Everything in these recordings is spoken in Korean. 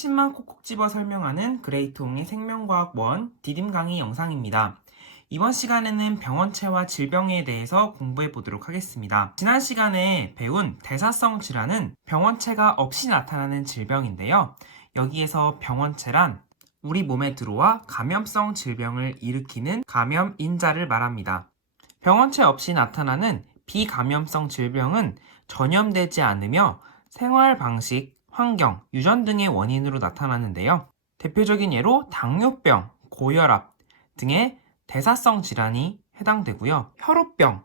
핵심만 콕콕 집어 설명하는 그레이트홍의 생명과학 1 디딤 강의 영상입니다. 이번 시간에는 병원체와 질병에 대해서 공부해 보도록 하겠습니다. 지난 시간에 배운 대사성 질환은 병원체가 없이 나타나는 질병인데요. 여기에서 병원체란 우리 몸에 들어와 감염성 질병을 일으키는 감염인자를 말합니다. 병원체 없이 나타나는 비감염성 질병은 전염되지 않으며 생활 방식, 환경, 유전 등의 원인으로 나타나는데요. 대표적인 예로 당뇨병, 고혈압 등의 대사성 질환이 해당되고요. 혈우병,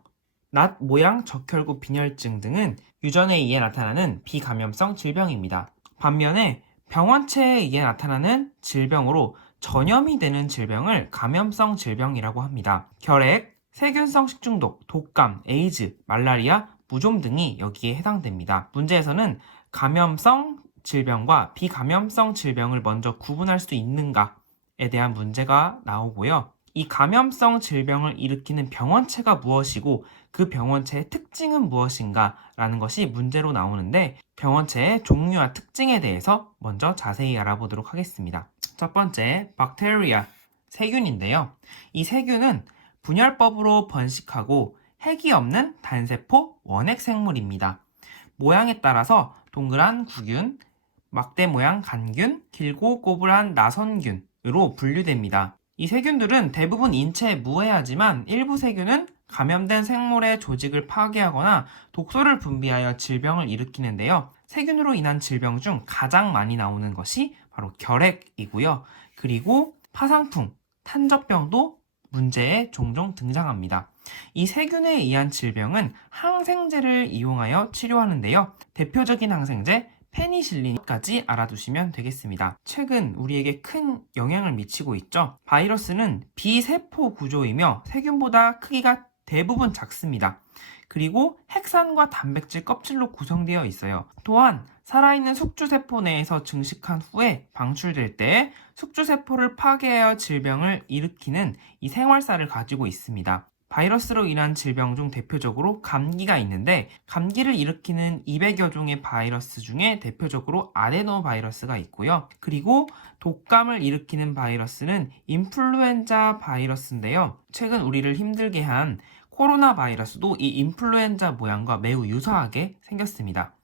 낫 모양 적혈구 빈혈증 등은 유전에 의해 나타나는 비감염성 질병입니다. 반면에 병원체에 의해 나타나는 질병으로 전염이 되는 질병을 감염성 질병이라고 합니다. 결핵, 세균성 식중독, 독감, 에이즈, 말라리아, 무좀 등이 여기에 해당됩니다. 문제에서는 감염성 질병과 비감염성 질병을 먼저 구분할 수 있는가에 대한 문제가 나오고요. 이 감염성 질병을 일으키는 병원체가 무엇이고 그 병원체의 특징은 무엇인가 라는 것이 문제로 나오는데 병원체의 종류와 특징에 대해서 먼저 자세히 알아보도록 하겠습니다. 첫 번째, 박테리아, 세균인데요. 이 세균은 분열법으로 번식하고 핵이 없는 단세포 원핵 생물입니다. 모양에 따라서 동그란 구균, 막대 모양 간균, 길고 꼬불한 나선균으로 분류됩니다. 이 세균들은 대부분 인체에 무해하지만 일부 세균은 감염된 생물의 조직을 파괴하거나 독소를 분비하여 질병을 일으키는데요. 세균으로 인한 질병 중 가장 많이 나오는 것이 바로 결핵이고요. 그리고 파상풍, 탄저병도 문제에 종종 등장합니다. 이 세균에 의한 질병은 항생제를 이용하여 치료하는데요. 대표적인 항생제 페니실린까지 알아두시면 되겠습니다. 최근 우리에게 큰 영향을 미치고 있죠. 바이러스는 비세포 구조이며 세균보다 크기가 대부분 작습니다. 그리고 핵산과 단백질 껍질로 구성되어 있어요. 또한 살아있는 숙주세포 내에서 증식한 후에 방출될 때 숙주세포를 파괴하여 질병을 일으키는 이 생활사를 가지고 있습니다. 바이러스로 인한 질병 중 대표적으로 감기가 있는데 감기를 일으키는 200여 종의 바이러스 중에 대표적으로 아데노 바이러스가 있고요. 그리고 독감을 일으키는 바이러스는 인플루엔자 바이러스인데요. 최근 우리를 힘들게 한 코로나 바이러스도 이 인플루엔자 모양과 매우 유사하게 생겼습니다.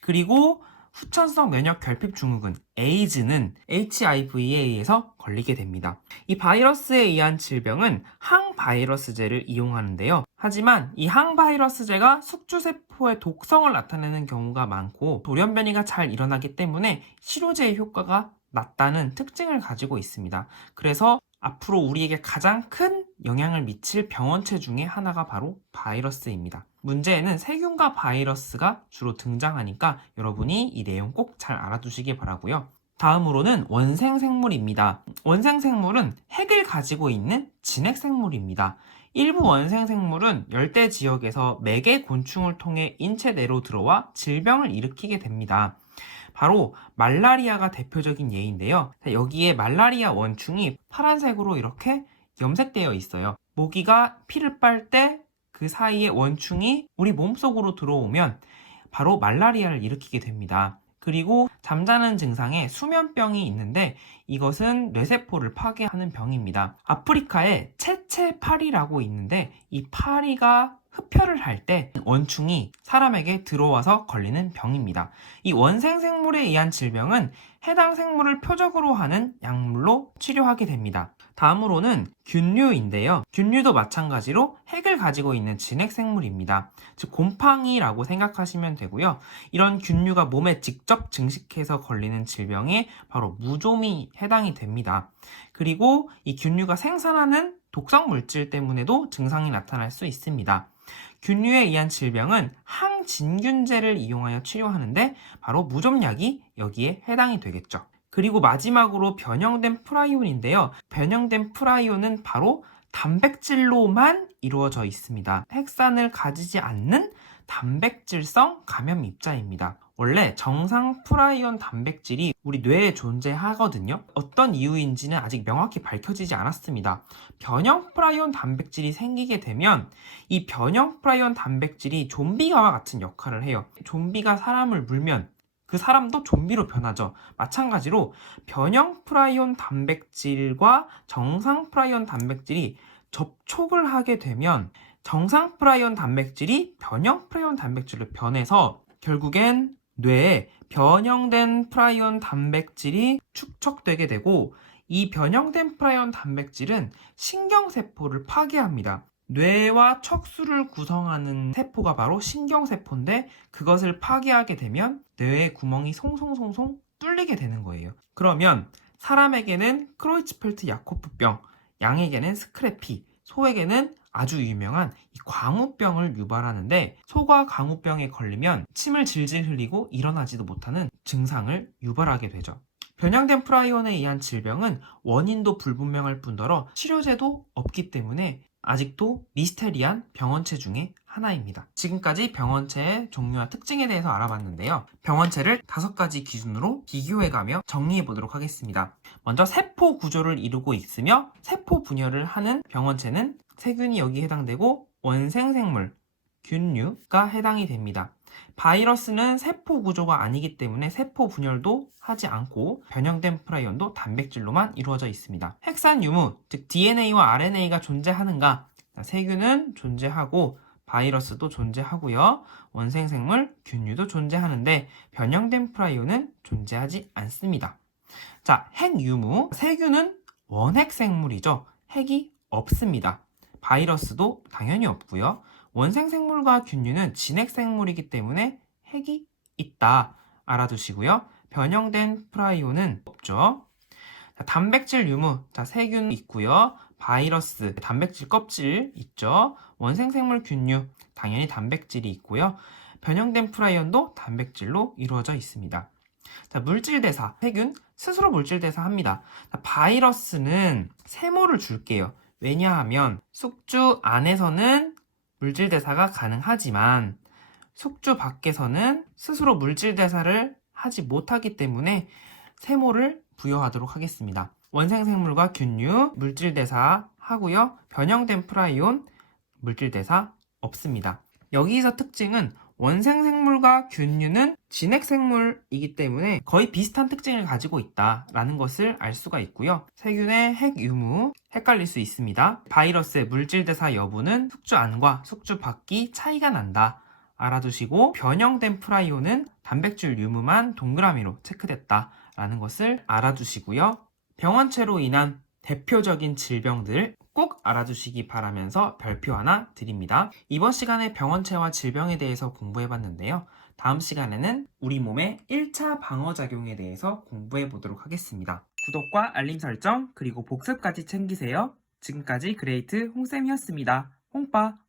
그리고 후천성 면역 결핍 증후군 에이즈는 HIV에 의해서 걸리게 됩니다. 이 바이러스에 의한 질병은 항바이러스제를 이용하는데요. 하지만 이 항바이러스제가 숙주세포의 독성을 나타내는 경우가 많고 돌연변이가 잘 일어나기 때문에 치료제의 효과가 낮다는 특징을 가지고 있습니다. 그래서 앞으로 우리에게 가장 큰 영향을 미칠 병원체 중에 하나가 바로 바이러스입니다. 문제에는 세균과 바이러스가 주로 등장하니까 여러분이 이 내용 꼭 잘 알아두시기 바라고요. 다음으로는 원생생물입니다. 원생생물은 핵을 가지고 있는 진핵생물입니다. 일부 원생생물은 열대 지역에서 매개 곤충을 통해 인체 내로 들어와 질병을 일으키게 됩니다. 바로 말라리아가 대표적인 예인데요. 여기에 말라리아 원충이 파란색으로 이렇게 염색되어 있어요. 모기가 피를 빨 때 그 사이에 원충이 우리 몸속으로 들어오면 바로 말라리아를 일으키게 됩니다. 그리고 잠자는 증상에 수면병이 있는데 이것은 뇌세포를 파괴하는 병입니다. 아프리카에 체체파리라고 있는데 이 파리가 흡혈을 할 때 원충이 사람에게 들어와서 걸리는 병입니다. 이 원생생물에 의한 질병은 해당 생물을 표적으로 하는 약물로 치료하게 됩니다. 다음으로는 균류인데요. 균류도 마찬가지로 핵을 가지고 있는 진핵생물입니다. 즉 곰팡이라고 생각하시면 되고요. 이런 균류가 몸에 직접 증식해서 걸리는 질병에 바로 무좀이 해당이 됩니다. 그리고 이 균류가 생산하는 독성 물질 때문에도 증상이 나타날 수 있습니다. 균류에 의한 질병은 항진균제를 이용하여 치료하는데 바로 무좀약이 여기에 해당이 되겠죠. 그리고 마지막으로 변형된 프라이온인데요. 변형된 프라이온은 바로 단백질로만 이루어져 있습니다. 핵산을 가지지 않는 단백질성 감염 입자입니다. 원래 정상 프라이온 단백질이 우리 뇌에 존재하거든요. 어떤 이유인지는 아직 명확히 밝혀지지 않았습니다. 변형 프라이온 단백질이 생기게 되면 이 변형 프라이온 단백질이 좀비와 같은 역할을 해요. 좀비가 사람을 물면 그 사람도 좀비로 변하죠. 마찬가지로 변형 프라이온 단백질과 정상 프라이온 단백질이 접촉을 하게 되면 정상 프라이온 단백질이 변형 프라이온 단백질로 변해서 결국엔 뇌에 변형된 프라이온 단백질이 축적되게 되고 이 변형된 프라이온 단백질은 신경세포를 파괴합니다. 뇌와 척수를 구성하는 세포가 바로 신경세포인데 그것을 파괴하게 되면 뇌의 구멍이 송송송송 뚫리게 되는 거예요. 그러면 사람에게는 크로이츠펠트 야코프병, 양에게는 스크래피, 소에게는 아주 유명한 이 광우병을 유발하는데 소가 광우병에 걸리면 침을 질질 흘리고 일어나지도 못하는 증상을 유발하게 되죠. 변형된 프라이온에 의한 질병은 원인도 불분명할 뿐더러 치료제도 없기 때문에 아직도 미스테리한 병원체 중에 하나입니다. 지금까지 병원체의 종류와 특징에 대해서 알아봤는데요. 병원체를 5가지 기준으로 비교해가며 정리해보도록 하겠습니다. 먼저 세포 구조를 이루고 있으며 세포 분열을 하는 병원체는 세균이 여기에 해당되고 원생생물, 균류가 해당이 됩니다. 바이러스는 세포 구조가 아니기 때문에 세포 분열도 하지 않고 변형된 프라이온도 단백질로만 이루어져 있습니다. 핵산 유무, 즉 DNA와 RNA가 존재하는가? 세균은 존재하고 바이러스도 존재하고요. 원생생물, 균류도 존재하는데 변형된 프라이온은 존재하지 않습니다. 자, 핵유무, 세균은 원핵생물이죠. 핵이 없습니다. 바이러스도 당연히 없고요. 원생생물과 균류는 진핵생물이기 때문에 핵이 있다 알아두시고요. 변형된 프라이온은 없죠. 자, 단백질 유무, 자, 세균 있고요. 바이러스, 단백질 껍질 있죠. 원생생물 균류, 당연히 단백질이 있고요. 변형된 프라이온도 단백질로 이루어져 있습니다. 자, 물질대사, 세균 스스로 물질대사 합니다. 자, 바이러스는 세모를 줄게요. 왜냐하면 숙주 안에서는 물질대사가 가능하지만 숙주 밖에서는 스스로 물질대사를 하지 못하기 때문에 세모를 부여하도록 하겠습니다. 원생생물과 균류 물질대사 하고요. 변형된 프라이온 물질대사 없습니다. 여기서 특징은 원생생물과 균류는 진핵생물이기 때문에 거의 비슷한 특징을 가지고 있다라는 것을 알 수가 있고요. 세균의 핵유무 헷갈릴 수 있습니다. 바이러스의 물질대사 여부는 숙주 안과 숙주 밖이 차이가 난다. 알아두시고 변형된 프라이온은 단백질 유무만 동그라미로 체크됐다라는 것을 알아두시고요. 병원체로 인한 대표적인 질병들 꼭 알아두시기 바라면서 별표 하나 드립니다. 이번 시간에 병원체와 질병에 대해서 공부해봤는데요. 다음 시간에는 우리 몸의 1차 방어작용에 대해서 공부해 보도록 하겠습니다. 구독과 알림 설정 그리고 복습까지 챙기세요. 지금까지 그레이트 홍쌤이었습니다. 홍빠!